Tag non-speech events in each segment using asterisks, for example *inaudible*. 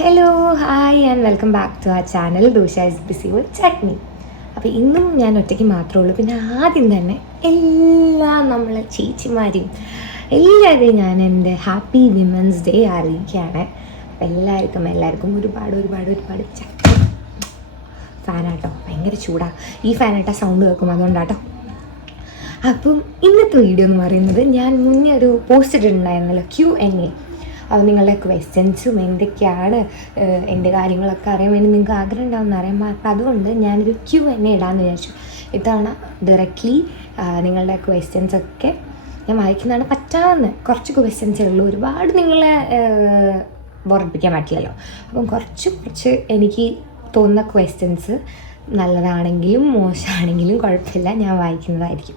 Hello hi and welcome back to a channel dosa is busy with chutney അപ്പോൾ ഇന്നും ഞാൻ ഒറ്റയ്ക്ക് മാത്രമേ ഉള്ളൂ. പിന്നെ ആദ്യം തന്നെ എല്ലാ നമ്മളെ ചേച്ചിമാരെയും എല്ലാവരെയും ഞാൻ എന്റെ ഹാപ്പി വിമൻസ് ഡേ അറിയിക്കുകയാണ്. എല്ലാവർക്കും എല്ലാവർക്കും ഒരുപാട് ഒരുപാട് ഒരുപാട് ചക്ക ഫാനാട്ടോ. ഭയങ്കര ചൂടാണ് ഈ ഫാനായിട്ടാ സൗണ്ട് കേൾക്കും അതുകൊണ്ടാട്ടോ. അപ്പം ഇന്നത്തെ വീഡിയോ എന്ന് പറയുന്നത് ഞാൻ മുന്നേ ഒരു പോസ്റ്റ് ഇട്ടിട്ടുണ്ടായിരുന്നല്ലോ ക്യൂ എൻ എ നിങ്ങളുടെ ക്വസ്റ്റ്യൻസും എന്തൊക്കെയാണ് എന്റെ കാര്യങ്ങളൊക്കെ അറിയാൻ വേണ്ടി നിങ്ങൾക്ക് ആഗ്രഹം ഉണ്ടാവുമെന്ന് അറിയാം അപ്പം അതുകൊണ്ട് ഞാനൊരു ക്യൂ എൻ എ ഇടാമെന്ന് വിചാരിച്ചു. ഇത്തവണ ഡയറക്റ്റ്ലി നിങ്ങളുടെ ക്വസ്റ്റ്യൻസ് ഒക്കെ ഞാൻ വായിക്കുന്നതാണ് പറ്റാവുന്ന കുറച്ച് ക്വസ്റ്റ്യൻസേ ഉള്ളൂ. ഒരുപാട് നിങ്ങളെ ബോർപ്പിക്കാൻ പറ്റില്ലല്ലോ അപ്പം കുറച്ച് കുറച്ച് എനിക്ക് തോന്നുന്ന ക്വസ്റ്റ്യൻസ് നല്ലതാണെങ്കിലും മോശമാണെങ്കിലും കുഴപ്പമില്ല ഞാൻ വായിക്കുന്നതായിരിക്കും.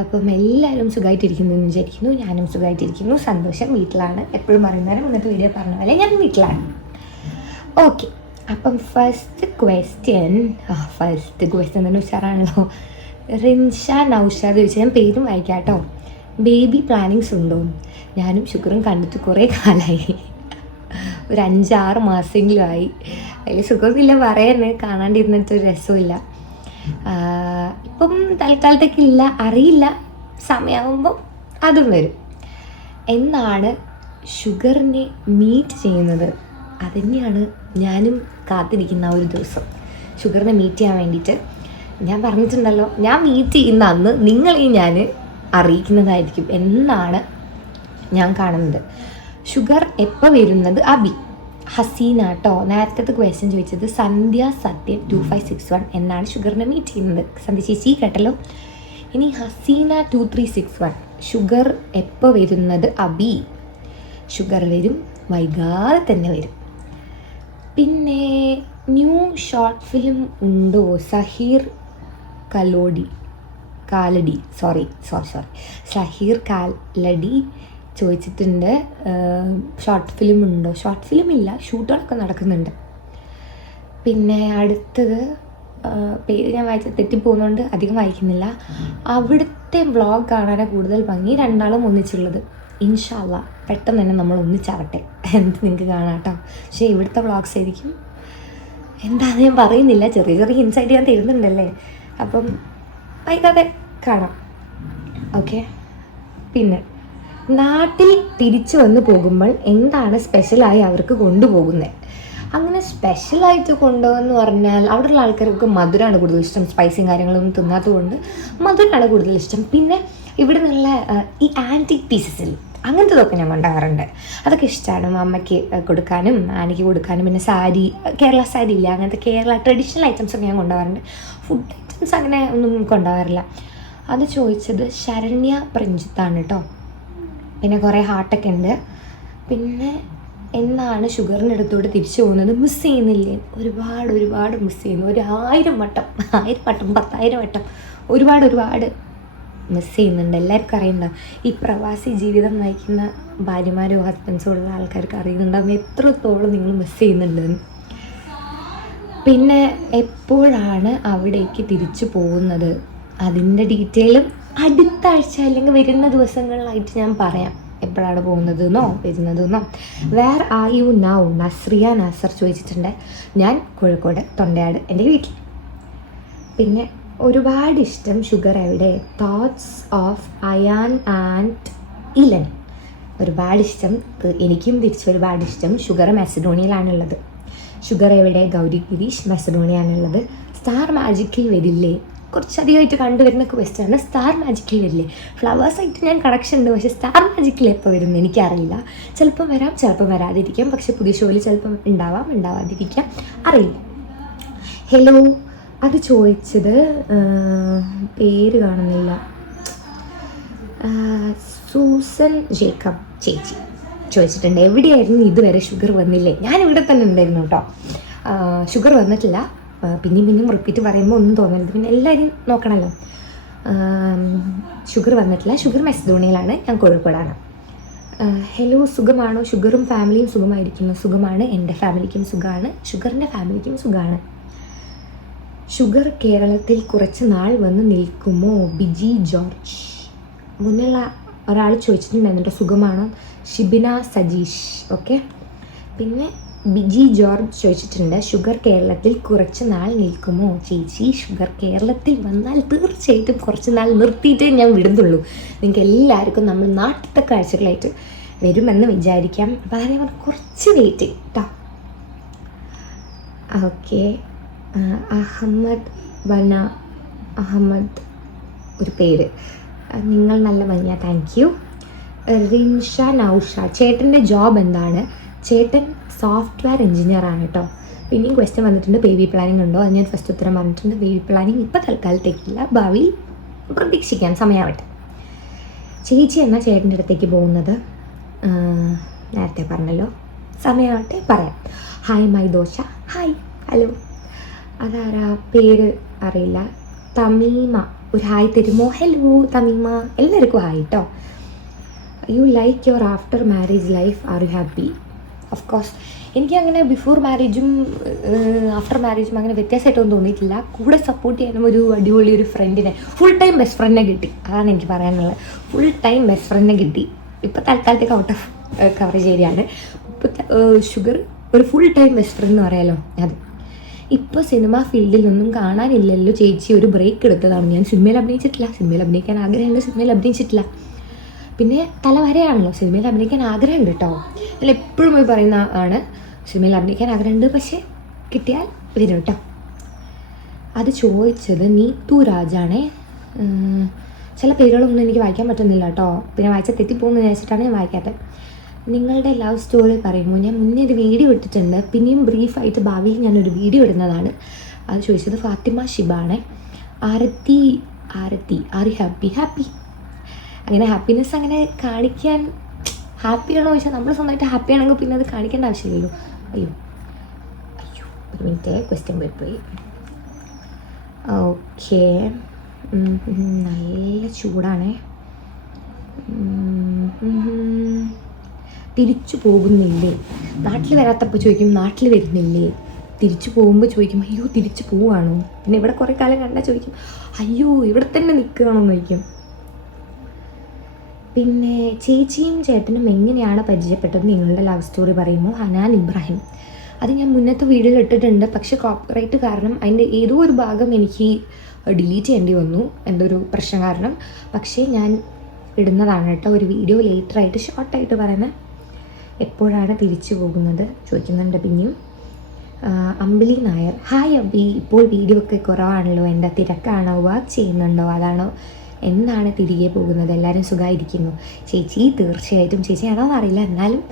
അപ്പം എല്ലാവരും സുഖമായിട്ടിരിക്കുന്നു എന്ന് വിചാരിക്കുന്നു. ഞാനും സുഖമായിട്ടിരിക്കുന്നു സന്തോഷം. വീട്ടിലാണ്. എപ്പോഴും പറയുന്നവരും ഇന്നത്തെ വീഡിയോ പറഞ്ഞ പോലെ ഞാൻ വീട്ടിലാണ്. ഓക്കെ അപ്പം ഫസ്റ്റ് ക്വസ്റ്റ്യൻ ഫസ്റ്റ് ക്വസ്റ്റ്യൻ തന്നെ ഉഷാറാണല്ലോ. റിൻഷ എന്ന് ചോദിച്ചാൽ ഞാൻ പേരും വായിക്കാം കേട്ടോ. ബേബി പ്ലാനിങ്സ് ഉണ്ടോ? ഞാനും ഷുഗറും കണ്ടിട്ട് കുറേ കാലമായി ഒരു അഞ്ചാറ് മാസമെങ്കിലും ആയി. അതിൽ സുഖമില്ല പറയുന്നത് കാണാണ്ടിരുന്നിട്ട് രസമില്ല ഇപ്പം തൽക്കാലത്തേക്ക് ഇല്ല അറിയില്ല. സമയമാകുമ്പം അതും വരും. എന്നാണ് ഷുഗറിനെ മീറ്റ് ചെയ്യുന്നത്. അതുതന്നെയാണ് ഞാനും കാത്തിരിക്കുന്ന ഒരു ദിവസം. ഷുഗറിനെ മീറ്റ് ചെയ്യാൻ വേണ്ടിയിട്ട്. ഞാൻ പറഞ്ഞിട്ടുണ്ടല്ലോ ഞാൻ മീറ്റ് ചെയ്യുന്ന അന്ന് നിങ്ങളെയും ഞാൻ അറിയിക്കുന്നതായിരിക്കും എന്നാണ് ഞാൻ കാണുന്നത്. ഷുഗർ എപ്പോൾ വരുന്നത്? അബി. ഹസീന കേട്ടോ നേരത്തെ ക്വസ്റ്റ്യൻ ചോദിച്ചത് Sandhya Sathyan two five six one എന്നാണ് ഷുഗറിനെ മീറ്റ് ചെയ്യുന്നത്. സന്ധ്യ ചേച്ചി കേട്ടല്ലോ? ഇനി Haseena two three six one sugar എപ്പോൾ വരുന്നത്? അബി ഷുഗർ വരും വൈകാതെ തന്നെ വരും. പിന്നെ ന്യൂ ഷോർട്ട് ഫിലിം ഉണ്ടോ? Saheer Kalodi Kalady sorry sorry sorry Saheer Kalady ചോദിച്ചിട്ടുണ്ട്. ഷോർട്ട് ഫിലിം ഉണ്ടോ? ഷോർട്ട് ഫിലിം ഇല്ല ഷൂട്ടുകളൊക്കെ നടക്കുന്നുണ്ട്. പിന്നെ അടുത്തത് പേര് ഞാൻ വായിച്ച തെറ്റിപ്പോകുന്നതുകൊണ്ട് അധികം വായിക്കുന്നില്ല. അവിടുത്തെ വ്ളോഗ് കാണാനാണ് കൂടുതൽ ഭംഗി. രണ്ടാളും ഒന്നിച്ചുള്ളത്. ഇൻഷാല്ല പെട്ടെന്ന് തന്നെ നമ്മൾ ഒന്നിച്ചാവട്ടെ. എന്ത് നിങ്ങൾക്ക് കാണാം പക്ഷേ ഇവിടുത്തെ വ്ളോഗ്സ് ആയിരിക്കും എന്താണെന്ന് ഞാൻ പറയുന്നില്ല. ചെറിയ ചെറിയ ഇൻസൈറ്റ് ഞാൻ തരുന്നുണ്ടല്ലേ. അപ്പം വൈകാതെ കാണാം. ഓക്കെ പിന്നെ നാട്ടിൽ തിരിച്ചു വന്നു പോകുമ്പോൾ എന്താണ് സ്പെഷ്യലായി അവർക്ക് കൊണ്ടുപോകുന്നത് അങ്ങനെ സ്പെഷ്യലായിട്ട് കൊണ്ടുവന്ന് പറഞ്ഞാൽ അവിടെയുള്ള ആൾക്കാർക്ക് മധുരമാണ് കൂടുതൽ ഇഷ്ടം. സ്പൈസിയും കാര്യങ്ങളൊന്നും തിന്നാത്തതുകൊണ്ട് മധുരമാണ് കൂടുതൽ ഇഷ്ടം. പിന്നെ ഇവിടെ നിന്നുള്ള ഈ ആന്റിക് പീസസിൽ അങ്ങനത്തതൊക്കെ ഞാൻ ഉണ്ടാകാറുണ്ട് അതൊക്കെ ഇഷ്ടമാണ് അമ്മയ്ക്ക് കൊടുക്കാനും ആനിക്ക് കൊടുക്കാനും. പിന്നെ സാരി കേരള സാരി ഇല്ല? അങ്ങനത്തെ കേരള ട്രഡീഷണൽ ഐറ്റംസ് ഞാൻ കൊണ്ടുപോകാറുണ്ട്. ഫുഡ് ഐറ്റംസ് അങ്ങനെ ഒന്നും കൊണ്ടുപോകാറില്ല. അത് ചോദിച്ചത് ശരണ്യ പ്രഞ്ജിത്താണ് കേട്ടോ. പിന്നെ കുറേ ഹാർട്ടൊക്കെ ഉണ്ട്. പിന്നെ എന്നാണ് ഷുഗറിന്റെ അടുത്തോട്ട് തിരിച്ചു പോകുന്നത്? മിസ് ചെയ്യുന്നില്ലേ? ഒരുപാട് ഒരുപാട് മിസ് ചെയ്യുന്നു. ഒരു ആയിരം വട്ടം ആയിരം വട്ടം പത്തായിരം വട്ടം ഒരുപാട് ഒരുപാട് മിസ് ചെയ്യുന്നുണ്ട്. എല്ലാവർക്കും അറിയുന്നുണ്ടാവും ഈ പ്രവാസി ജീവിതം നയിക്കുന്ന ഭാര്യമാരോ ഹസ്ബൻഡ്സോ ഉള്ള ആൾക്കാർക്ക് അറിയുന്നുണ്ടാവും എത്രത്തോളം നിങ്ങൾ മിസ് ചെയ്യുന്നുണ്ടെന്ന് പിന്നെ എപ്പോഴാണ് അവിടേക്ക് തിരിച്ചു പോകുന്നത്? അതിന്റെ ഡീറ്റെയിലും അടുത്ത ആഴ്ച അല്ലെങ്കിൽ വരുന്ന ദിവസങ്ങളിലായിട്ട് ഞാൻ പറയാം എപ്പോഴാണ് പോകുന്നതെന്നോ വരുന്നതെന്നോ. Where are you now Nazriya Nasar ചോദിച്ചിട്ടുണ്ട്. ഞാൻ കോഴിക്കോട് തൊണ്ടയാട് എന്റെ വീട്ടിൽ. പിന്നെ ഒരുപാട് ഇഷ്ടം ഷുഗർ എവിടെ? തോട്ട്സ് ഓഫ് അയാൻ ആൻഡ് ഇലൻ ഒരുപാട് ഇഷ്ടം എനിക്കും തിരിച്ച് ഒരുപാട് ഇഷ്ടം ഷുഗർ മെസഡോണിയയിലാണുള്ളത്. ഷുഗർ എവിടെ? ഗൗരി ഗിരീഷ് മെസഡോണിയാണുള്ളത് സ്റ്റാർ മാജിക്കിൽ വരില്ലേ? കുറച്ചധികമായിട്ട് കണ്ടുവരുന്ന ക്വസ്റ്റാണ് സ്റ്റാർ മാജിക്കിൽ വരില്ലേ ഫ്ലവേഴ്സ് ആയിട്ട് ഞാൻ കണക്ഷൻ ഉണ്ട് പക്ഷേ സ്റ്റാർ മാജിക്കിൽ എപ്പോൾ വരും എനിക്കറിയില്ല. ചിലപ്പം വരാം ചിലപ്പം വരാതിരിക്കാം പക്ഷേ പുതിയ ഷോയിൽ ചിലപ്പം ഉണ്ടാവാം ഉണ്ടാവാതിരിക്കാം. അറിയില്ല. ഹലോ അത് ചോദിച്ചത് പേര് കാണുന്നില്ല. സൂസൻ ജേക്കബ് ചേച്ചി ചോദിച്ചിട്ടുണ്ട് എവിടെയായിരുന്നു ഇതുവരെ ഷുഗർ വന്നില്ലേ? ഞാൻ ഇവിടെ തന്നെ ഉണ്ടായിരുന്നു കേട്ടോ. ഷുഗർ വന്നിട്ടില്ല. പിന്നെയും പിന്നെയും റിപ്പീറ്റ് പറയുമ്പോൾ ഒന്നും തോന്നരുത്. പിന്നെ എല്ലാവരും നോക്കണമല്ലോ ഷുഗർ വന്നിട്ടില്ല. ഷുഗർ മെസ്ഡോണിയയിലാണ് ഞാൻ കോഴിക്കോടാണ്. ഹലോ സുഖമാണോ? ഷുഗറും ഫാമിലിയും സുഖമായിരിക്കുന്നു. സുഖമാണ്. എന്റെ ഫാമിലിക്കും സുഖമാണ്. ഷുഗറിന്റെ ഫാമിലിക്കും സുഖമാണ്. ഷുഗർ കേരളത്തിൽ കുറച്ച് നാൾ വന്ന് നിൽക്കുമോ? ബിജി ജോർജ്. മുന്നുള്ള ഒരാൾ ചോദിച്ചിട്ടുണ്ടായിരുന്നു. സുഖമാണോ? ഷിബിന സജീഷ്. ഓക്കെ പിന്നെ ബിജി ജോർജ് ചോദിച്ചിട്ടുണ്ട് ഷുഗർ കേരളത്തിൽ കുറച്ച് നാൾ നിൽക്കുമോ? ചേച്ചി ഷുഗർ കേരളത്തിൽ വന്നാൽ തീർച്ചയായിട്ടും കുറച്ച് നാൾ നിർത്തിയിട്ടേ ഞാൻ വിടുന്നുള്ളൂ. നിങ്ങൾക്ക് എല്ലാവർക്കും നമ്മൾ നാട്ടിലത്തെ കാഴ്ചകളായിട്ട് വരുമെന്ന് വിചാരിക്കാം. അപ്പോൾ അതിനെ പറഞ്ഞാൽ കുറച്ച് വെയിറ്റ് കേട്ടോ ഓക്കെ. അഹമ്മദ് വന അഹമ്മദ് ഒരു പേര്. നിങ്ങൾ നല്ല ഭംഗിയാ. Thank you. റിൻഷ നൗഷ ചേട്ടന്റെ ജോബ് എന്താണ്? ചേട്ടൻ സോഫ്റ്റ്വെയർ എഞ്ചിനീയർ ആണ് കേട്ടോ. പിന്നെയും ക്വസ്റ്റ്യൻ വന്നിട്ടുണ്ട് ബേബി പ്ലാനിംഗ് ഉണ്ടോ? അത് ഞാൻ ഫസ്റ്റ് ഉത്തരം പറഞ്ഞിട്ടുണ്ട്. ബേബി പ്ലാനിങ് ഇപ്പോൾ തൽക്കാലത്തേക്കില്ല. ഭാവിയിൽ പ്രതീക്ഷിക്കാം. സമയമാവട്ടെ ചേച്ചി എന്ന ചേട്ടന്റെ അടുത്തേക്ക് പോകുന്നത്? നേരത്തെ പറഞ്ഞല്ലോ. സമയമാവട്ടെ പറയാം. Hi my dosa. Hi hello അതാരാ? പേര് അറിയില്ല. തമീമ. ഒരു ഹായ് തരുമോ? ഹലോ തമീമ. എല്ലാവർക്കും ഹായ് കേട്ടോ you like your after marriage life are you happy of course എനിക്ക് അങ്ങനെ ബിഫോർ മാരേജും ആഫ്റ്റർ മാരേജും അങ്ങനെ വ്യത്യാസമായിട്ടൊന്നും തോന്നിയിട്ടില്ല. കൂടെ സപ്പോർട്ട് ചെയ്യാനും ഒരു അടിപൊളി ഒരു ഫ്രണ്ടിനെ ഫുൾ ടൈം ബെസ്റ്റ് ഫ്രണ്ടിനെ കിട്ടി. അതാണ് എനിക്ക് പറയാനുള്ളത്. ഫുൾ ടൈം ബെസ്റ്റ് ഫ്രണ്ടിനെ കിട്ടി. ഇപ്പോൾ തൽക്കാലത്തേക്ക് ഔട്ട് ഓഫ് കവറേജ് ഏരിയ ഇപ്പോൾ ഷുഗർ ഒരു ഫുൾ ടൈം ബെസ്റ്റ് ഫ്രണ്ട് എന്ന് പറയാലോ? അത്. ഇപ്പോൾ സിനിമ ഫീൽഡിൽ ഒന്നും കാണാനില്ലല്ലോ ചേച്ചി. ഒരു ബ്രേക്ക് എടുത്തതാണ്. ഞാൻ സിനിമയിൽ അഭിനയിച്ചിട്ടില്ല. സിനിമയിൽ അഭിനയിക്കാൻ ആഗ്രഹമുണ്ട്. സിനിമയിൽ അഭിനയിച്ചിട്ടില്ല. പിന്നെ തലവരെയാണല്ലോ. സിനിമയിൽ അഭിനയിക്കാൻ ആഗ്രഹമുണ്ട് കേട്ടോ. അല്ല എപ്പോഴും പോയി പറയുന്ന ആണ്. സിനിമയിൽ അഭിനയിക്കാൻ ആഗ്രഹമുണ്ട് പക്ഷേ കിട്ടിയാൽ വരും കേട്ടോ. അത് ചോദിച്ചത് നീതു രാജാണേ. ചില പേരുകളൊന്നും എനിക്ക് വായിക്കാൻ പറ്റുന്നില്ല കേട്ടോ. പിന്നെ വായിച്ചാൽ തെറ്റിപ്പോകുന്നു വിചാരിച്ചിട്ടാണ് ഞാൻ വായിക്കാത്തത്. നിങ്ങളുടെ ലവ് സ്റ്റോറി പറയുമ്പോൾ ഞാൻ മുന്നേ ഒരു വീഡിയോ ഇട്ടിട്ടുണ്ട്. പിന്നെയും ബ്രീഫായിട്ട് ഭാവിയിൽ ഞാനൊരു വീഡിയോ ഇടുന്നതാണ്. അത് ചോദിച്ചത് Fathima ഷിബാണേ. Aarathi Aarathi are happy happy അങ്ങനെ ഹാപ്പിനെസ് അങ്ങനെ കാണിക്കാൻ ഹാപ്പിയാണോ ചോദിച്ചാൽ നമ്മൾ സ്വന്തമായിട്ട് ഹാപ്പി ആണെങ്കിൽ പിന്നെ അത് കാണിക്കേണ്ട ആവശ്യമില്ലല്ലോ. അയ്യോ. അയ്യോ ഒരു മിനിറ്റ് ക്വസ്റ്റ്യൻ പോയി. ഓക്കെ നല്ല ചൂടാണേ. തിരിച്ചു പോകുന്നില്ലേ? നാട്ടിൽ വരാത്തപ്പോൾ ചോദിക്കും നാട്ടിൽ വരുന്നില്ലേ? തിരിച്ചു പോകുമ്പോൾ ചോദിക്കും അയ്യോ തിരിച്ചു പോവുകയാണോ പിന്നെ ഇവിടെ കുറേ കാലം കണ്ടാൽ ചോദിക്കും അയ്യോ ഇവിടെ തന്നെ നിൽക്കുകയാണോ എന്ന് ചോദിക്കും. പിന്നെ ചേച്ചിയും ചേട്ടനും എങ്ങനെയാണ് പരിചയപ്പെട്ടത് നിങ്ങളുടെ ലവ് സ്റ്റോറി പറയുമ്പോൾ? ഹനാൻ ഇബ്രാഹിം. അത് ഞാൻ മുന്നത്തെ വീഡിയോയിൽ ഇട്ടിട്ടുണ്ട്. പക്ഷേ കോപ്പറേറ്റ് കാരണം അതിന്റെ ഏതോ ഒരു ഭാഗം എനിക്ക് ഡിലീറ്റ് ചെയ്യേണ്ടി വന്നു. ഒരു പ്രശ്നം കാരണം. പക്ഷേ ഞാൻ ഇടുന്നതാണ് കേട്ടോ. ഒരു വീഡിയോ ലേറ്ററായിട്ട് ഷോർട്ടായിട്ട് പറയുന്നത്. എപ്പോഴാണ് തിരിച്ചു പോകുന്നത്? ചോദിക്കുന്നുണ്ട് പിന്നെയും. അമ്പിളി നായർ. ഹായ് അബി ഇപ്പോൾ വീഡിയോ ഒക്കെ കുറവാണല്ലോ. എന്റെ തിരക്കാണോ? വർക്ക് ചെയ്യുന്നുണ്ടോ? അതാണോ എന്നാണ് തിരികെ പോകുന്നത്? എല്ലാവരും സുഖമായിരിക്കുന്നു ചേച്ചി തീർച്ചയായിട്ടും ചേച്ചി. ആണോ അറിയില്ല. എന്നാലും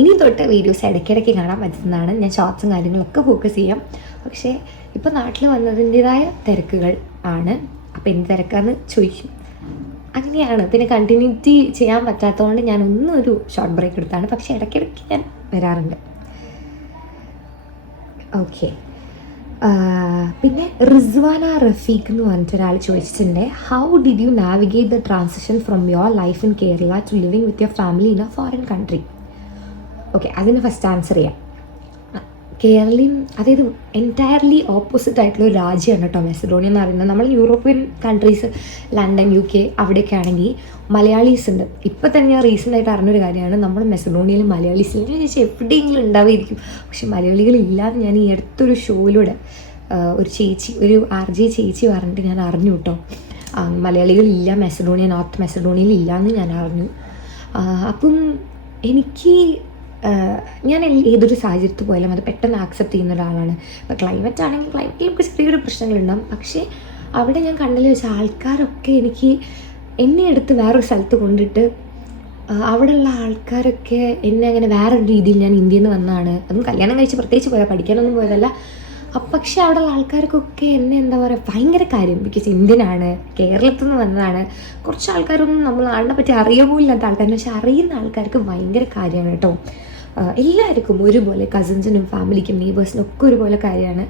ഇനി തൊട്ട് വീഡിയോസ് ഇടയ്ക്കിടയ്ക്ക് കാണാൻ പറ്റുന്നതാണ്. ഞാൻ ഷോർട്സും കാര്യങ്ങളൊക്കെ ഫോക്കസ് ചെയ്യാം. പക്ഷേ ഇപ്പോൾ നാട്ടിൽ വന്നതിന്റെതായ തിരക്കുകൾ ആണ്. അപ്പോൾ എന്ത് തിരക്കാന്ന് ചോദിക്കും. അങ്ങനെയാണ്. പിന്നെ കണ്ടിന്യൂറ്റി ചെയ്യാൻ പറ്റാത്തതുകൊണ്ട് ഞാൻ ഒന്നും ഒരു ഷോർട്ട് ബ്രേക്ക് എടുത്താണ്. പക്ഷേ ഇടയ്ക്കിടയ്ക്ക് ഞാൻ വരാറുണ്ട്. ഓക്കെ പിന്നെ റിസ്വാന റഫീഖ് എന്ന് പറഞ്ഞിട്ട് ഒരാൾ ചോദിച്ചിട്ടുണ്ട് how did you navigate the transition from your life in Kerala to living with your family in a foreign country okay അതിന് ഫസ്റ്റ് ആൻസർ ചെയ്യാം. കേരളീയം അതായത് എന്റയർലി ഓപ്പോസിറ്റ് ആയിട്ടുള്ള ഒരു രാജ്യമാണ് കേട്ടോ മെസഡോണിയ എന്ന് പറയുന്നത്. നമ്മൾ European countries London U K അവിടെയൊക്കെ ആണെങ്കിൽ മലയാളീസ് ഉണ്ട്. ഇപ്പം തന്നെ ഞാൻ റീസെന്റ് ആയിട്ട് അറിഞ്ഞൊരു കാര്യമാണ് നമ്മൾ മെസഡോണിയയിൽ മലയാളീസ് ഇല്ല ഞാൻ ചോദിച്ചാൽ എവിടെയെങ്കിലും ഉണ്ടാവുമായിരിക്കും പക്ഷെ മലയാളികളില്ലാതെ ഞാൻ ഈ അടുത്തൊരു ഷോയിലൂടെ ഒരു ചേച്ചി ഒരു ആർ ജെ ചേച്ചി പറഞ്ഞിട്ട് ഞാൻ അറിഞ്ഞു കേട്ടോ. മലയാളികളില്ല മെസഡോണിയ നോർത്ത് മെസഡോണിയയിൽ ഇല്ല എന്ന് ഞാൻ അറിഞ്ഞു. അപ്പം എനിക്ക് ഞാൻ ഏതൊരു സാഹചര്യത്തിൽ പോയാലും അത് പെട്ടെന്ന് ആക്സെപ്റ്റ് ചെയ്യുന്ന ഒരാളാണ്. ഇപ്പോൾ ക്ലൈമറ്റ് ആണെങ്കിൽ ക്ലൈമറ്റിൽ നമുക്ക് ചെറിയൊരു പ്രശ്നങ്ങളുണ്ടാകും പക്ഷേ അവിടെ ഞാൻ കണ്ടതിൽ വെച്ച ആൾക്കാരൊക്കെ എനിക്ക് എന്നെ എടുത്ത് വേറൊരു സ്ഥലത്ത് കൊണ്ടിട്ട് അവിടെയുള്ള ആൾക്കാരൊക്കെ എന്നെ അങ്ങനെ വേറൊരു രീതിയിൽ ഞാൻ ഇന്ത്യയിൽ നിന്ന് വന്നതാണ്. അതും കല്യാണം കഴിച്ച് പ്രത്യേകിച്ച് പോയാൽ പഠിക്കാനൊന്നും പോയതല്ല. പക്ഷേ അവിടെയുള്ള ആൾക്കാർക്കൊക്കെ എന്നെ എന്താ പറയുക ഭയങ്കര കാര്യം. ബിക്കോസ് ഇന്ത്യനാണ് കേരളത്തിൽ നിന്ന് വന്നതാണ്. കുറച്ച് ആൾക്കാരൊന്നും നമ്മൾ നാടിനെ പറ്റി അറിയ പോലില്ലാത്ത ആൾക്കാരുണ്ട് പക്ഷെ അറിയുന്ന ആൾക്കാർക്ക് ഭയങ്കര കാര്യമാണ് കേട്ടോ. എല്ലാവർക്കും ഒരുപോലെ കസിൻസിനും ഫാമിലിക്കും നെയ്ബേഴ്സിനും ഒക്കെ ഒരുപോലെ കാര്യമാണ്.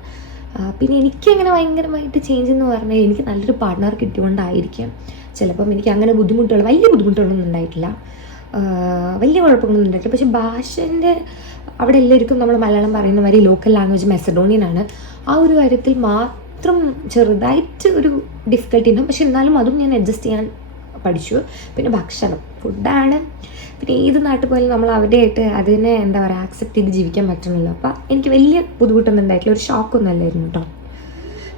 പിന്നെ എനിക്കങ്ങനെ ഭയങ്കരമായിട്ട് ചേഞ്ച് എന്ന് പറഞ്ഞാൽ എനിക്ക് നല്ലൊരു പാർട്ട്ണർ കിട്ടിയോണ്ടായിരിക്കാം. ചിലപ്പം എനിക്ക് അങ്ങനെ ബുദ്ധിമുട്ടുകൾ വലിയ ബുദ്ധിമുട്ടുകളൊന്നും ഉണ്ടായിട്ടില്ല. വലിയ കുഴപ്പങ്ങളൊന്നും ഉണ്ടായിട്ടില്ല. പക്ഷെ ഭാഷന്റെ അവിടെ എല്ലാവർക്കും നമ്മൾ മലയാളം പറയുന്ന മാതിരി ലോക്കൽ ലാംഗ്വേജ് മെസഡോണിയൻ ആണ്. ആ ഒരു കാര്യത്തിൽ മാത്രം ചെറുതായിട്ട് ഒരു ഡിഫിക്കൽട്ടി ഉണ്ടാവും. പക്ഷെ എന്നാലും അതും ഞാൻ അഡ്ജസ്റ്റ് ചെയ്യാൻ പഠിച്ചു. പിന്നെ ഭക്ഷണം ഫുഡാണ്. പിന്നെ ഏത് നാട്ടിൽ പോയാലും നമ്മൾ അവിടെയായിട്ട് അതിനെ എന്താ പറയുക ആക്സെപ്റ്റ് ചെയ്ത് ജീവിക്കാൻ പറ്റണമല്ലോ അപ്പോൾ എനിക്ക് വലിയ ബുദ്ധിമുട്ടൊന്നും ഉണ്ടായിട്ടില്ല. ഒരു ഷോക്കൊന്നും അല്ലായിരുന്നു കേട്ടോ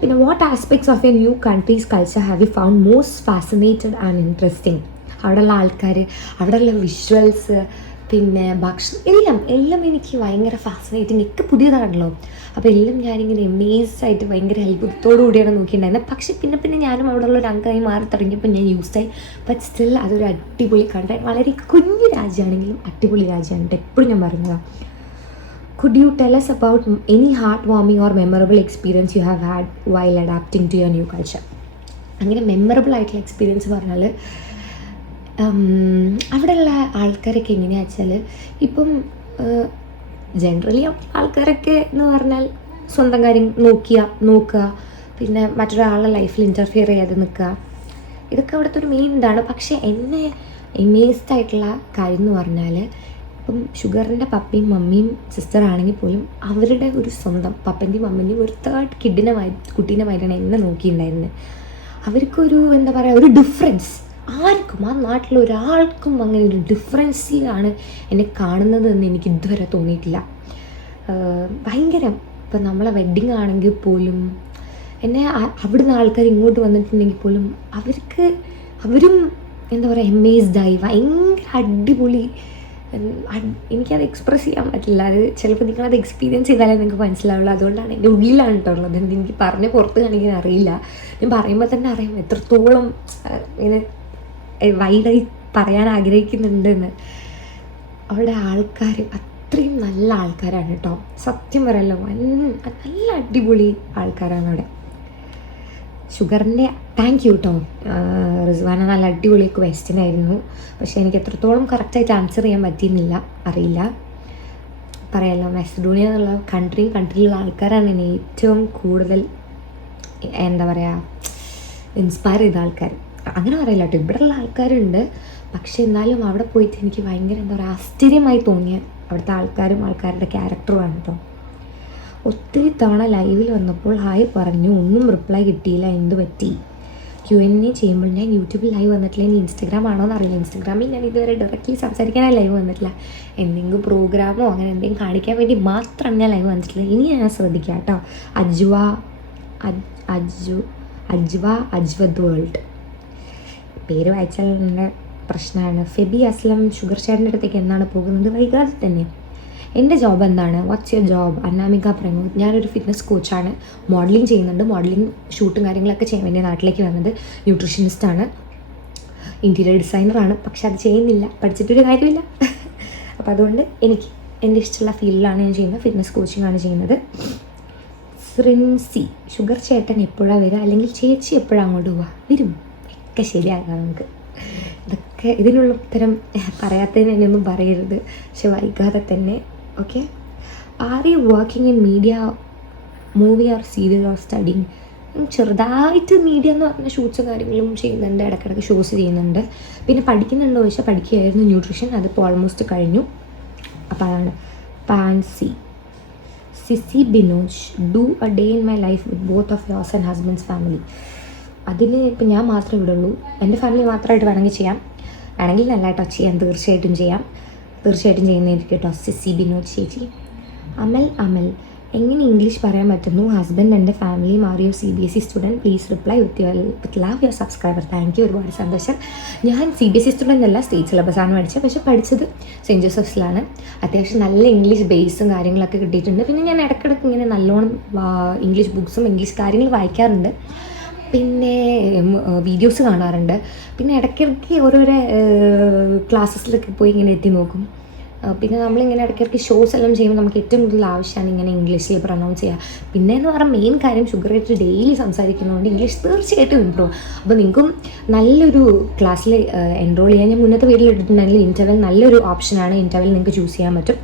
പിന്നെ what aspects of a new countries culture have you found most fascinated and interesting അവിടെയുള്ള ആൾക്കാർ അവിടെയുള്ള വിഷ്വൽസ് പിന്നെ ഭക്ഷണം എല്ലാം എല്ലാം എനിക്ക് ഭയങ്കര ഫാസിനേറ്റിംഗ് ഒക്കെ പുതിയതാണല്ലോ. അപ്പോൾ എല്ലാം ഞാനിങ്ങനെ എമേസ്ഡ് ഭയങ്കര അത്ഭുതത്തോടു കൂടിയാണ് നോക്കിയിട്ടുണ്ടായിരുന്നത് പക്ഷേ പിന്നെ പിന്നെ ഞാനും അവിടെയുള്ള ഒരു അംഗമായി മാറി തുടങ്ങിയപ്പോൾ ഞാൻ യൂസായി ബട്ട് സ്റ്റിൽ അതൊരു അടിപൊളി കണ്ട വളരെ കുഞ്ഞു രാജ്യമാണെങ്കിലും അടിപൊളി രാജ്യമാണ് എപ്പോഴും ഞാൻ പറഞ്ഞതാണ് could you tell us about any heart warming or memorable experience you have had while adapting to your new culture അങ്ങനെ മെമ്മറബിൾ ആയിട്ടുള്ള എക്സ്പീരിയൻസ് പറഞ്ഞാൽ അവിടെയുള്ള ആൾക്കാരൊക്കെ എങ്ങനെയാ വെച്ചാൽ ഇപ്പം ജനറലി ആൾക്കാരൊക്കെ എന്ന് പറഞ്ഞാൽ സ്വന്തം കാര്യം നോക്കിയ നോക്കുക. പിന്നെ മറ്റൊരാളുടെ ലൈഫിൽ ഇന്റർഫിയർ ചെയ്യാതെ നിൽക്കുക. ഇതൊക്കെ അവിടുത്തെ ഒരു മെയിൻ ഇതാണ്. പക്ഷേ എന്നെ എമേസ്ഡ് ആയിട്ടുള്ള കാര്യം എന്ന് പറഞ്ഞാൽ ഇപ്പം ഷുഗറിന്റെ പപ്പയും മമ്മിയും സിസ്റ്റർ ആണെങ്കിൽ പോലും അവരുടെ ഒരു സ്വന്തം പപ്പന്റെയും മമ്മന്റെയും ഒരു തേർഡ് കിഡിനെ കുട്ടീനെ മാതിരിയാണ് എന്നെ നോക്കിയിട്ടുണ്ടായിരുന്നത് അവർക്കൊരു എന്താ പറയുക ഒരു ഡിഫറൻസ് ആർക്കും ആ നാട്ടിൽ ഒരാൾക്കും അങ്ങനെ ഒരു ഡിഫറൻസിലാണ് എന്നെ കാണുന്നത് എന്ന് എനിക്ക് ഇതുവരെ തോന്നിയിട്ടില്ല. ഭയങ്കരം. ഇപ്പം നമ്മളെ വെഡ്ഡിങ് ആണെങ്കിൽ പോലും എന്നെ അവിടുന്ന് ആൾക്കാർ ഇങ്ങോട്ട് വന്നിട്ടുണ്ടെങ്കിൽ പോലും അവർക്ക് അവരും എന്താ പറയുക എമേസ്ഡായി ഭയങ്കര അടിപൊളി. എനിക്കത് എക്സ്പ്രസ് ചെയ്യാൻ പറ്റില്ല. അത് ചിലപ്പോൾ നിങ്ങളത് എക്സ്പീരിയൻസ് ചെയ്താലേ നിങ്ങൾക്ക് മനസ്സിലാവുള്ളൂ. അതുകൊണ്ടാണ് എന്റെ ഉള്ളിലാണ് കേട്ടോ ഉള്ളത്. എനിക്ക് പറഞ്ഞ് പുറത്ത് കാണിക്കാൻ അറിയില്ല. ഞാൻ പറയുമ്പോൾ തന്നെ അറിയാം. എത്രത്തോളം ഇങ്ങനെ വൈഡായി പറയാൻ ആഗ്രഹിക്കുന്നുണ്ടെന്ന്. അവിടെ ആൾക്കാർ അത്രയും നല്ല ആൾക്കാരാണ് കേട്ടോ. സത്യം പറയല്ലോ നല്ല അടിപൊളി ആൾക്കാരാണ് അവിടെ. ഷുഗറിന്റെ താങ്ക് യു കേട്ടോ റിസ്വാന നല്ല അടിപൊളി ക്വസ്റ്റ്യൻ ആയിരുന്നു. പക്ഷേ എനിക്ക് എത്രത്തോളം കറക്റ്റായിട്ട് ആൻസർ ചെയ്യാൻ പറ്റിയെന്നില്ല അറിയില്ല. പറയാമല്ലോ മെസഡോണിയ എന്നുള്ള കൺട്രി കൺട്രിയിലുള്ള ആൾക്കാരാണ് എന്നെ ഏറ്റവും കൂടുതൽ എന്താ പറയുക ഇൻസ്പയർ ചെയ്ത ആൾക്കാർ അങ്ങനെ പറയില്ല കേട്ടോ. ഇവിടെയുള്ള ആൾക്കാരുണ്ട്. പക്ഷെ എന്നാലും അവിടെ പോയിട്ട് എനിക്ക് ഭയങ്കര എന്താ പറയുക ആശ്ചര്യമായി തോന്നിയ അവിടുത്തെ ആൾക്കാരും ആൾക്കാരുടെ ക്യാരക്ടറും ആണ് കേട്ടോ ഒത്തിരി തവണ ലൈവിൽ വന്നപ്പോൾ ഹായ് പറഞ്ഞു ഒന്നും റിപ്ലൈ കിട്ടിയില്ല എന്ത് പറ്റി? ക്യു എൻ എ ചെയ്യുമ്പോൾ ഞാൻ യൂട്യൂബിൽ ലൈവ് വന്നിട്ടില്ല ഇനി ഇൻസ്റ്റഗ്രാം ആണോ എന്നറിയില്ല. ഇൻസ്റ്റഗ്രാമിൽ ഞാൻ ഇതുവരെ ഡയറക്റ്റ്ലി സംസാരിക്കാനായി ലൈവ് വന്നിട്ടില്ല. എന്തെങ്കിലും പ്രോഗ്രാമോ അങ്ങനെ എന്തെങ്കിലും കാണിക്കാൻ വേണ്ടി മാത്രം ഞാൻ ലൈവ് വന്നിട്ടില്ല. ഇനി ഞാൻ ശ്രദ്ധിക്കാം കേട്ടോ. അജ്വ അജ് അജ്വ അജ്വദ് വേൾഡ് പേര് വായിച്ചാൽ നല്ല പ്രശ്നമാണ്. ഫെബി അസ്ലം ഷുഗർ ചേട്ടന്റെ അടുത്തേക്ക് എന്നാണ് പോകുന്നത്? വൈകാതെ തന്നെ. എന്റെ ജോബ് എന്താണ്? What's your job Annamika Pramod ഞാനൊരു ഫിറ്റ്നസ് കോച്ചാണ് മോഡലിംഗ് ചെയ്യുന്നുണ്ട്. മോഡലിംഗ് ഷൂട്ടും കാര്യങ്ങളൊക്കെ ചെയ്യാൻ വേണ്ടി നാട്ടിലേക്ക് വന്നത് ന്യൂട്രീഷനിസ്റ്റാണ് ഇന്റീരിയർ ഡിസൈനറാണ് പക്ഷെ അത് ചെയ്യുന്നില്ല. പഠിച്ചിട്ടൊരു കാര്യമില്ല. *laughs* അപ്പോൾ അതുകൊണ്ട് എനിക്ക് എന്റെ ഇഷ്ടമുള്ള ഫീൽഡിലാണ് ഞാൻ ചെയ്യുന്നത്. ഫിറ്റ്നസ് കോച്ചിങ് ആണ് ചെയ്യുന്നത്. ഫ്രിൻസി ഷുഗർ ചേട്ടൻ എപ്പോഴാണ് വരിക? അല്ലെങ്കിൽ ചേച്ചി എപ്പോഴാണ് അങ്ങോട്ട് പോവുക? വരും. ഒക്കെ ശരിയാകാം നമുക്ക്. ഇതൊക്കെ ഇതിനുള്ള ഉത്തരം പറയാത്തതിന് എന്നൊന്നും പറയരുത്. പക്ഷെ വൈകാതെ തന്നെ okay are you working in media movie or serial or studying ചെറുതായിട്ട് മീഡിയ എന്ന് പറഞ്ഞ ഷൂട്ട്സും കാര്യങ്ങളും ചെയ്യുന്നുണ്ട് ഇടയ്ക്കിടയ്ക്ക് ഷൂസ് ചെയ്യുന്നുണ്ട്. പിന്നെ പഠിക്കുന്നുണ്ടോ ചോദിച്ചാൽ പഠിക്കുകയായിരുന്നു. ന്യൂട്രീഷൻ അതിപ്പോൾ ഓൾമോസ്റ്റ് കഴിഞ്ഞു. അപ്പോൾ അതാണ്. Pansy CC Binoj do a day in my life with both of yours and husband's family അതിന് ഇപ്പം ഞാൻ മാത്രമേ ഇടുള്ളൂ എന്റെ ഫാമിലി മാത്രമായിട്ട് വേണമെങ്കിൽ ചെയ്യാം. വേണമെങ്കിൽ നല്ല കേട്ടോ ചെയ്യാം. തീർച്ചയായിട്ടും ചെയ്യാം. തീർച്ചയായിട്ടും ചെയ്യുന്നതായിരിക്കും കേട്ടോ സിസി ബിനോദ് ചേച്ചി. അമൽ അമൽ എങ്ങനെ ഇംഗ്ലീഷ് പറയാൻ പറ്റുന്നു? ഹസ്ബൻഡ് എന്റെ ഫാമിലി മാറിയോ? C B S E student please reply with your with love your subscriber thank you ഒരുപാട് സന്തോഷം. ഞാൻ C B S E student അല്ല സ്റ്റേറ്റ് സിലബസാണ് പഠിച്ചത്. പക്ഷേ പഠിച്ചത് സെന്റ് ജോസഫ്സിലാണ് അത്യാവശ്യം നല്ല ഇംഗ്ലീഷ് ബേസും കാര്യങ്ങളൊക്കെ കിട്ടിയിട്ടുണ്ട്. പിന്നെ ഞാൻ ഇടയ്ക്കിടയ്ക്ക് ഇങ്ങനെ നല്ലോണം ഇംഗ്ലീഷ് ബുക്സും ഇംഗ്ലീഷ് കാര്യങ്ങൾ വായിക്കാറുണ്ട്. പിന്നെ വീഡിയോസ് കാണാറുണ്ട്. പിന്നെ ഇടയ്ക്കിടയ്ക്ക് ഓരോരോ ക്ലാസ്സസിലൊക്കെ പോയി ഇങ്ങനെ എത്തി നോക്കും. പിന്നെ നമ്മളിങ്ങനെ ഇടയ്ക്കിടയ്ക്ക് ഷോസ് എല്ലാം ചെയ്യുമ്പോൾ നമുക്ക് ഏറ്റവും കൂടുതൽ ആവശ്യമാണ് ഇങ്ങനെ ഇംഗ്ലീഷിൽ പ്രൊനൗൺസ് ചെയ്യുക. പിന്നെ എന്ന് പറഞ്ഞാൽ മെയിൻ കാര്യം ഷുഗർ ആയിട്ട് ഡെയിലി സംസാരിക്കുന്നതുകൊണ്ട് ഇംഗ്ലീഷ് തീർച്ചയായിട്ടും ഇമ്പ്രൂവ് അപ്പോൾ നിങ്ങൾക്കും നല്ലൊരു ക്ലാസ്സിൽ എൻറോൾ ചെയ്യാൻ ഞാൻ മുന്നത്തെ വീട്ടിൽ ഇട്ടിട്ടുണ്ടെങ്കിൽ ഇന്റർവെൽ നല്ലൊരു ഓപ്ഷനാണ് ഇന്റർവെൽ നിങ്ങൾക്ക് ചൂസ് ചെയ്യാൻ പറ്റും.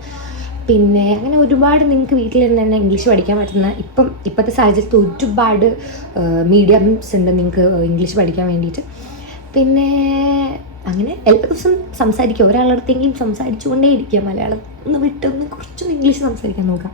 പിന്നെ അങ്ങനെ ഒരുപാട് നിങ്ങൾക്ക് വീട്ടിലിരുന്ന് തന്നെ ഇംഗ്ലീഷ് പഠിക്കാൻ പറ്റുന്ന ഇപ്പം ഇപ്പോഴത്തെ സാഹചര്യത്തിൽ ഒരുപാട് മീഡിയംസ് ഉണ്ട് നിങ്ങൾക്ക് ഇംഗ്ലീഷ് പഠിക്കാൻ വേണ്ടിയിട്ട്. പിന്നെ അങ്ങനെ എല്ലാ ദിവസവും സംസാരിക്കുക. ഒരാളടുത്തെങ്കിലും സംസാരിച്ചുകൊണ്ടേ ഇരിക്കുക. മലയാളം ഒന്ന് വിട്ടൊന്ന് കുറച്ചൊന്ന് ഇംഗ്ലീഷ് സംസാരിക്കാൻ നോക്കാം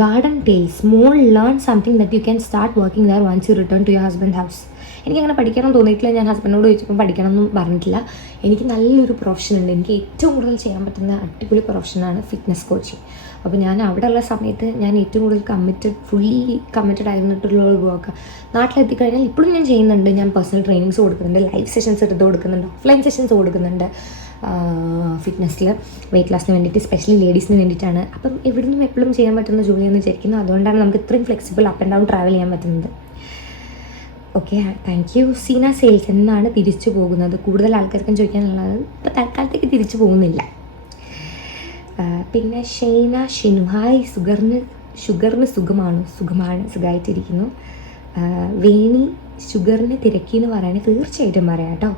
garden tales mall learn something that you can start working there once you return to your husband house എനിക്കങ്ങനെ പഠിക്കണം തോന്നിയിട്ടില്ല. ഞാൻ ഹസ്ബൻഡിനോട് ചോദിച്ചപ്പോൾ പഠിക്കണം എന്നും പറഞ്ഞിട്ടില്ല. എനിക്ക് നല്ലൊരു പ്രൊഫഷൻ ഉണ്ട്. എനിക്ക് ഏറ്റവും കൂടുതൽ ചെയ്യാൻ പറ്റുന്ന അടിപൊളി പ്രൊഫഷനാണ് ഫിറ്റ്നസ് കോച്ചിങ് അപ്പോൾ ഞാൻ അവിടെ ഉള്ള സമയത്ത് ഞാൻ ഏറ്റവും കൂടുതൽ കമ്മിറ്റഡ് ഫുള്ളി കമ്മിറ്റഡ് ആയിരുന്നിട്ടുള്ള ഒരു വർക്ക് നാട്ടിലെത്തിക്കഴിഞ്ഞാൽ ഇപ്പോഴും ഞാൻ ചെയ്യുന്നുണ്ട്. ഞാൻ പേഴ്സണൽ ട്രെയിനിങ്സ് കൊടുക്കുന്നുണ്ട്. ലൈവ് സെഷൻസ് എടുത്ത് കൊടുക്കുന്നുണ്ട്. ഓഫ്ലൈൻ സെഷൻസ് കൊടുക്കുന്നുണ്ട്. ഫിറ്റ്നസ്സിൽ വെയിറ്റ് ലോസിന് വേണ്ടിയിട്ട് സ്പെഷ്യലി ലേഡീസിന് വേണ്ടിയിട്ടാണ്. അപ്പം എവിടുന്നും എപ്പോഴും ചെയ്യാൻ പറ്റുന്ന ജോലിയെന്ന് വിചാരിക്കുന്നു. അതുകൊണ്ടാണ് നമുക്ക് ഇത്രയും flexible up and down travel ചെയ്യാൻ പറ്റുന്നത്. Okay thank you Seena sales എന്നാണ് തിരിച്ചു പോകുന്നത്. കൂടുതൽ ആൾക്കാർക്കും ചോദിക്കാനുള്ളത്. ഇപ്പോൾ തൽക്കാലത്തേക്ക് തിരിച്ചു പോകുന്നില്ല. പിന്നെ ഷെയ്ന ഷിനു. ഹായ് സുഗറിന് ഷുഗറിന് സുഖമാണ്. സുഖമാണ് സുഖമായിട്ടിരിക്കുന്നു വേണി ഷുഗറിന് തിരക്കി എന്ന് പറയുന്നത് തീർച്ചയായിട്ടും പറയാം കേട്ടോ.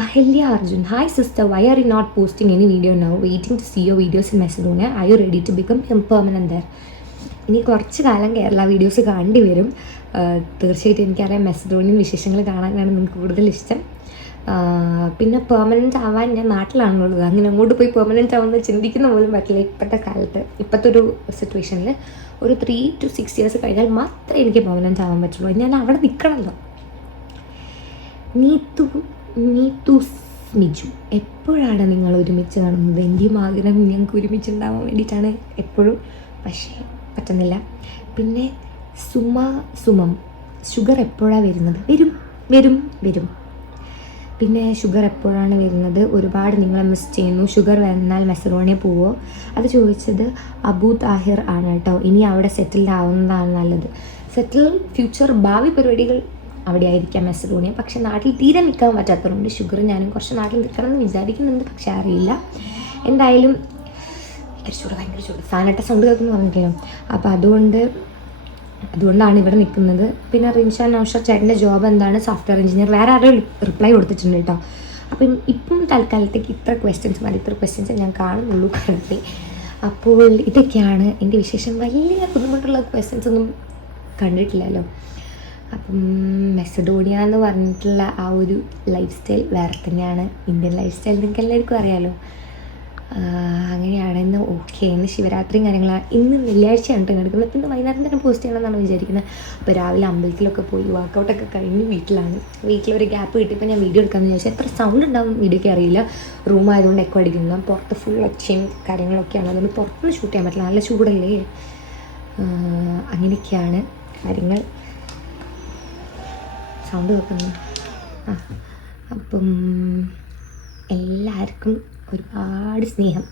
Ahalya Arjun. Hi sister why are you not posting any video now waiting to see your videos in Macedonia I you ready to become permanent there ഇനി കുറച്ച് കാലം കേരള വീഡിയോസ് കാണേണ്ടി വരും തീർച്ചയായിട്ടും എനിക്കറിയാം മെസ്സഡോണിയൻ വിശേഷങ്ങൾ കാണാനാണ് നിങ്ങൾക്ക് കൂടുതൽ ഇഷ്ടം. പിന്നെ പെർമനന്റ് ആവാൻ ഞാൻ നാട്ടിലാണുള്ളത്. അങ്ങനെ അങ്ങോട്ട് പോയി പെർമനന്റ് ആവുമെന്ന് ചിന്തിക്കുന്ന പോലും പറ്റില്ല ഇപ്പോഴത്തെ കാലത്ത്. ഇപ്പോഴത്തെ ഒരു സിറ്റുവേഷനിൽ ഒരു ത്രീ ടു സിക്സ് ഇയേഴ്സ് കഴിഞ്ഞാൽ മാത്രമേ എനിക്ക് പെർമനന്റ് ആവാൻ പറ്റുള്ളൂ. ഞാൻ അവിടെ നിൽക്കണമല്ലോ നീത്തു നീത്തു സ്മിജു എപ്പോഴാണ് നിങ്ങൾ ഒരുമിച്ച് കാണുന്നത്? എന്റെയും ആഗ്രഹം ഞങ്ങൾക്ക് ഒരുമിച്ച് ഉണ്ടാവാൻ വേണ്ടിയിട്ടാണ് എപ്പോഴും. പക്ഷേ പറ്റുന്നില്ല. പിന്നെ സുമ സുമം. ഷുഗർ എപ്പോഴാണ് വരുന്നത്? വരും വരും വരും. പിന്നെ ഷുഗർ എപ്പോഴാണ് വരുന്നത്? ഒരുപാട് നിങ്ങളെ മിസ് ചെയ്യുന്നു. ഷുഗർ വന്നാൽ മെസറോണിയ പോവോ? അത് ചോദിച്ചത് അബു താഹിർ ആണ് കേട്ടോ. ഇനി അവിടെ സെറ്റിൽഡ് ആവുന്നതാണ് നല്ലത്. സെറ്റിൽ ഫ്യൂച്ചർ ഭാവി പരിപാടികൾ അവിടെ ആയിരിക്കാം മെസറോണിയ. പക്ഷേ നാട്ടിൽ തീരെ നിൽക്കാൻ പറ്റാത്തതുകൊണ്ട് ഷുഗർ ഞാനും കുറച്ച് നാട്ടിൽ നിൽക്കണം എന്ന് വിചാരിക്കുന്നുണ്ട്. പക്ഷേ അറിയില്ല. എന്തായാലും ഭയങ്കര ചൂട് ഭയങ്കര ചൂട്. ഫാനട്ട സൗണ്ട് കേൾക്കുന്നു പറഞ്ഞിട്ടില്ല? അപ്പോൾ അതുകൊണ്ട് അതുകൊണ്ടാണ് ഇവിടെ നിൽക്കുന്നത്. പിന്നെ റിൻഷാൻ നൗഷർ ചേട്ടന്റെ ജോബ് എന്താണ്? സോഫ്റ്റ്വെയർ എഞ്ചിനീയർ വേറെ ആരും റിപ്ലൈ കൊടുത്തിട്ടുണ്ട് കേട്ടോ. അപ്പം ഇപ്പം തൽക്കാലത്തേക്ക് ഇത്ര ക്വസ്റ്റ്യൻസ് മതി. ഇത്ര ക്വസ്റ്റ്യൻസ് ഞാൻ കാണുന്നുള്ളൂ കണ്ടി അപ്പോൾ ഇതൊക്കെയാണ് എന്റെ വിശേഷം. വലിയ ബുദ്ധിമുട്ടുള്ള ക്വസ്റ്റ്യൻസ് ഒന്നും കണ്ടിട്ടില്ലല്ലോ. അപ്പം മെസഡോണിയ എന്ന് പറഞ്ഞിട്ടുള്ള ആ ഒരു ലൈഫ് സ്റ്റൈൽ വേറെ തന്നെയാണ്. ഇന്ത്യൻ ലൈഫ് സ്റ്റൈൽ നിങ്ങൾക്ക് എല്ലാവർക്കും അറിയാലോ. ആഹ് അങ്ങനെയാണ് ഇന്ന് ഓക്കെ ഇന്ന് ശിവരാത്രിയും കാര്യങ്ങളാണ് ഇന്ന് വെള്ളിയാഴ്ചയാണ് കേട്ടോ എടുക്കുന്നത് പിന്നെ വൈകുന്നേരം തന്നെ പോസ്റ്റ് ചെയ്യണമെന്നാണ് വിചാരിക്കുന്നത്. അപ്പോൾ രാവിലെ അമ്പലത്തിലൊക്കെ പോയി വർക്കൗട്ടൊക്കെ കഴിഞ്ഞ് വീട്ടിലാണ്. വീട്ടിലൊരു ഗ്യാപ്പ് കിട്ടിയപ്പോൾ ഞാൻ വീഡിയോ എടുക്കാമെന്ന് വിചാരിച്ചു. എത്ര സൗണ്ട് ഉണ്ടാവും വീഡിയോക്ക് അറിയില്ല. റൂം ആയതുകൊണ്ട് എക്കോ അടിക്കുന്നു. പുറത്ത് ഫുൾ ഒച്ചയും കാര്യങ്ങളൊക്കെയാണ്. അതുകൊണ്ട് പുറത്തുനിന്ന് ഷൂട്ട് ചെയ്യാൻ പറ്റില്ല. നല്ല ചൂടല്ലേ? അങ്ങനെയൊക്കെയാണ് കാര്യങ്ങൾ. സൗണ്ട് കേൾക്കുന്നു. ആ അപ്പം എല്ലാവർക്കും ഒരുപാട് സ്നേഹം.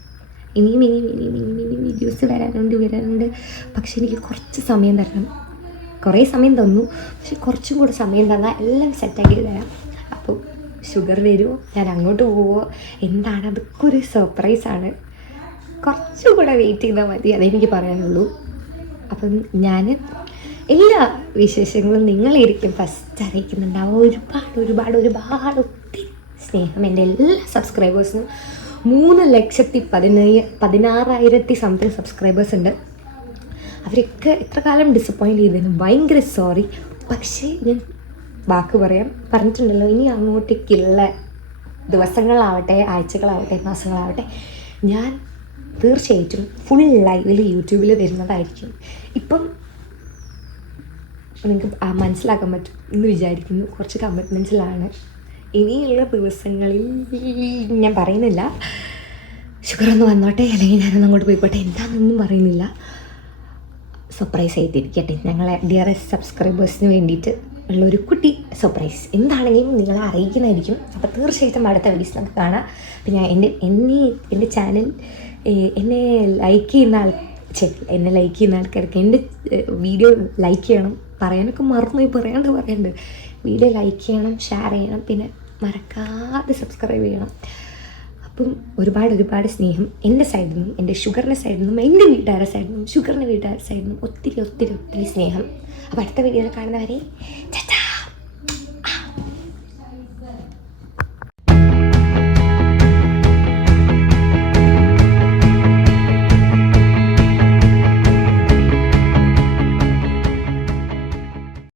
ഇനിയും ഇനിയും ഇനിയും ഇനിയും ഇനിയും വീഡിയോസ് വരാനുണ്ട് വരാനുണ്ട്. പക്ഷെ എനിക്ക് കുറച്ച് സമയം തരണം. കുറേ സമയം തന്നു. പക്ഷെ കുറച്ചും കൂടെ സമയം തന്നാൽ എല്ലാം സെറ്റാക്കി തരാം. അപ്പോൾ ഷുഗർ വരുമോ ഞാൻ അങ്ങോട്ട് പോവുമോ എന്താണ്? അതൊക്കെ ഒരു സർപ്രൈസാണ് കുറച്ചും കൂടെ വെയിറ്റ് ചെയ്താൽ മതി. അതെനിക്ക് പറയാനുള്ളൂ. അപ്പം ഞാൻ എല്ലാ വിശേഷങ്ങളും നിങ്ങളായിരിക്കും ഫസ്റ്റ് അറിയിക്കുന്നുണ്ടാവും ഒരുപാട് ഒരുപാട് ഒരുപാട് ഒത്തിരി സ്നേഹം എന്റെ എല്ലാ സബ്സ്ക്രൈബേഴ്സിനും മൂന്ന് ലക്ഷത്തി പതിനയ്യ പതിനാറായിരത്തി സംതിങ് സബ്സ്ക്രൈബേഴ്സ് ഉണ്ട്. അവരൊക്കെ എത്ര കാലം ഡിസപ്പോയിന്റ് ചെയ്തതിന് ഭയങ്കര സോറി പക്ഷേ ഞാൻ വാക്ക് പറയാം. പറഞ്ഞിട്ടുണ്ടല്ലോ ഇനി അങ്ങോട്ടേക്കുള്ള ദിവസങ്ങളാവട്ടെ ആഴ്ചകളാവട്ടെ മാസങ്ങളാവട്ടെ ഞാൻ തീർച്ചയായിട്ടും ഫുൾ ലൈവിൽ യൂട്യൂബിൽ വരുന്നതായിരിക്കും. ഇപ്പം നിങ്ങൾക്ക് മനസ്സിലാക്കാൻ പറ്റും എന്ന് വിചാരിക്കുന്നു. കുറച്ച് കമ്മിറ്റ്മെന്റ്സിലാണ് ഇനിയുള്ള ദിവസങ്ങളിൽ ഞാൻ പറയുന്നില്ല. ഷുഗർ ഒന്ന് വന്നോട്ടെ അല്ലെങ്കിൽ ഞാനൊന്ന് അങ്ങോട്ട് പോയിക്കോട്ടെ എന്താണെന്നൊന്നും പറയുന്നില്ല. സർപ്രൈസ് ആയിട്ടിരിക്കട്ടെ. ഞങ്ങളെ ഡിയറസ്റ്റ് സബ്സ്ക്രൈബേഴ്സിന് വേണ്ടിയിട്ട് ഉള്ളൊരു കുട്ടി സർപ്രൈസ് എന്താണെങ്കിലും നിങ്ങളെ അറിയിക്കുന്നതായിരിക്കും. അപ്പോൾ തീർച്ചയായിട്ടും അടുത്ത വീഡിയോസ് നമുക്ക് കാണാം. പിന്നെ എന്റെ എന്നെ എന്റെ ചാനൽ എന്നെ ലൈക്ക് ചെയ്യുന്ന ആൾ ചെ എന്നെ ലൈക്ക് ചെയ്യുന്ന ആൾക്കാർക്ക് എന്റെ വീഡിയോ ലൈക്ക് ചെയ്യണം. പറയാനൊക്കെ മറന്നുപോയി പറയാണ്ട് പറയണ്ട്. വീഡിയോ ലൈക്ക് ചെയ്യണം ഷെയർ ചെയ്യണം. പിന്നെ മറക്കാതെ സബ്സ്ക്രൈബ് ചെയ്യണം. അപ്പം ഒരുപാട് ഒരുപാട് സ്നേഹം എന്റെ സൈഡിൽ നിന്നും എന്റെ ഷുഗറിന്റെ സൈഡിൽ നിന്നും എന്റെ വീട്ടുകാരുടെ സൈഡിൽ നിന്നും ഷുഗറിന്റെ വീട്ടുകാരുടെ സൈഡിൽ നിന്നും ഒത്തിരി ഒത്തിരി ഒത്തിരി സ്നേഹം. അപ്പോൾ അടുത്ത വീഡിയോയിൽ കാണുന്നവരെ